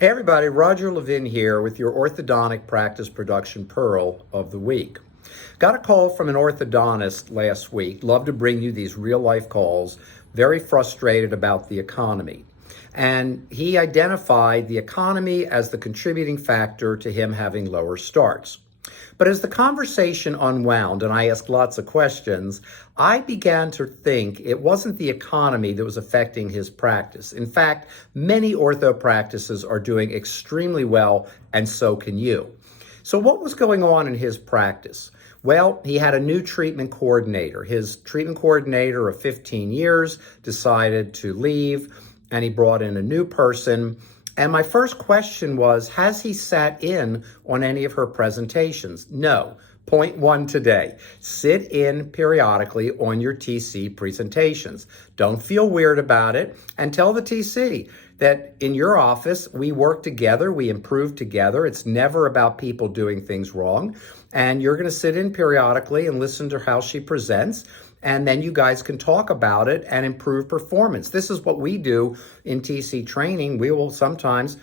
Hey everybody, Roger Levin here with your orthodontic practice production pearl of the week. Got a call from an orthodontist last week. Love to bring you these real life calls. Very frustrated about the economy. And he identified the economy as the contributing factor to him having lower starts. But as the conversation unwound and I asked lots of questions, I began to think it wasn't the economy that was affecting his practice. In fact, many ortho practices are doing extremely well, and so can you. So what was going on in his practice? Well, he had a new treatment coordinator. His treatment coordinator of 15 years decided to leave, and he brought in a new person. And my first question was, has he sat in on any of her presentations? No. Point one today, sit in periodically on your TC presentations. Don't feel weird about it, and tell the TC that in your office, we work together, we improve together. It's never about people doing things wrong. And you're gonna sit in periodically and listen to how she presents, and then you guys can talk about it and improve performance. This is what we do in TC training. We will sometimes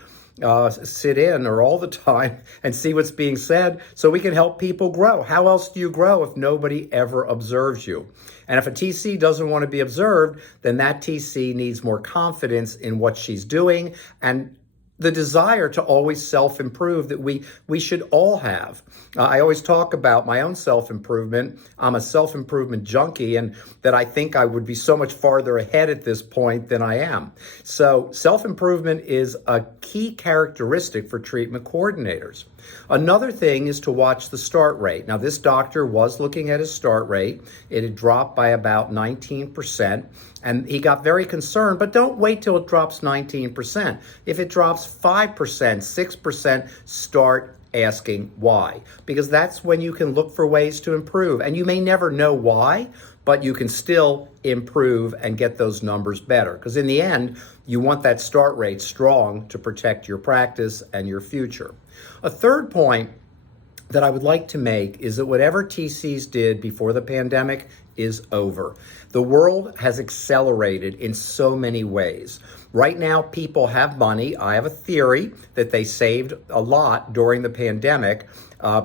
sit in or all the time and see what's being said so we can help people grow. How else do you grow if nobody ever observes you? And if a TC doesn't want to be observed, then that TC needs more confidence in what she's doing and the desire to always self-improve that we should all have. I always talk about my own self-improvement. I'm a self-improvement junkie, and that I think I would be so much farther ahead at this point than I am. So self-improvement is a key characteristic for treatment coordinators. Another thing is to watch the start rate. Now, this doctor was looking at his start rate. It had dropped by about 19%, and he got very concerned, but don't wait till it drops 19%. If it drops 5%, 6%, start asking why, because that's when you can look for ways to improve. And you may never know why, but you can still improve and get those numbers better. Because in the end, you want that start rate strong to protect your practice and your future. A third point that I would like to make is that whatever TCs did before the pandemic is over. The world has accelerated in so many ways. Right now, people have money. I have a theory that they saved a lot during the pandemic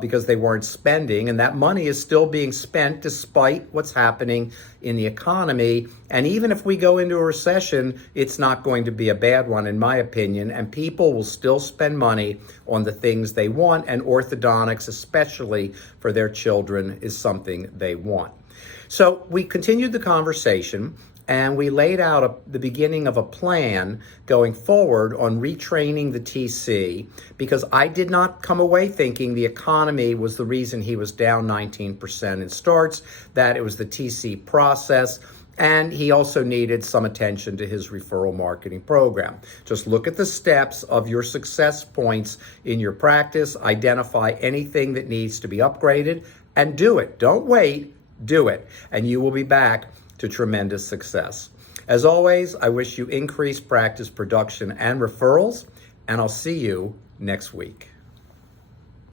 because they weren't spending, and that money is still being spent despite what's happening in the economy. And even if we go into a recession, it's not going to be a bad one, in my opinion, and people will still spend money on the things they want, and orthodontics, especially for their children, is something they want. So we continued the conversation, and we laid out the beginning of a plan going forward on retraining the TC, because I did not come away thinking the economy was the reason he was down 19% in starts, that it was the TC process, and he also needed some attention to his referral marketing program. Just look at the steps of your success points in your practice, identify anything that needs to be upgraded, and do it. Don't wait, do it, and you will be back to tremendous success. As always, I wish you increased practice, production, and referrals, and I'll see you next week.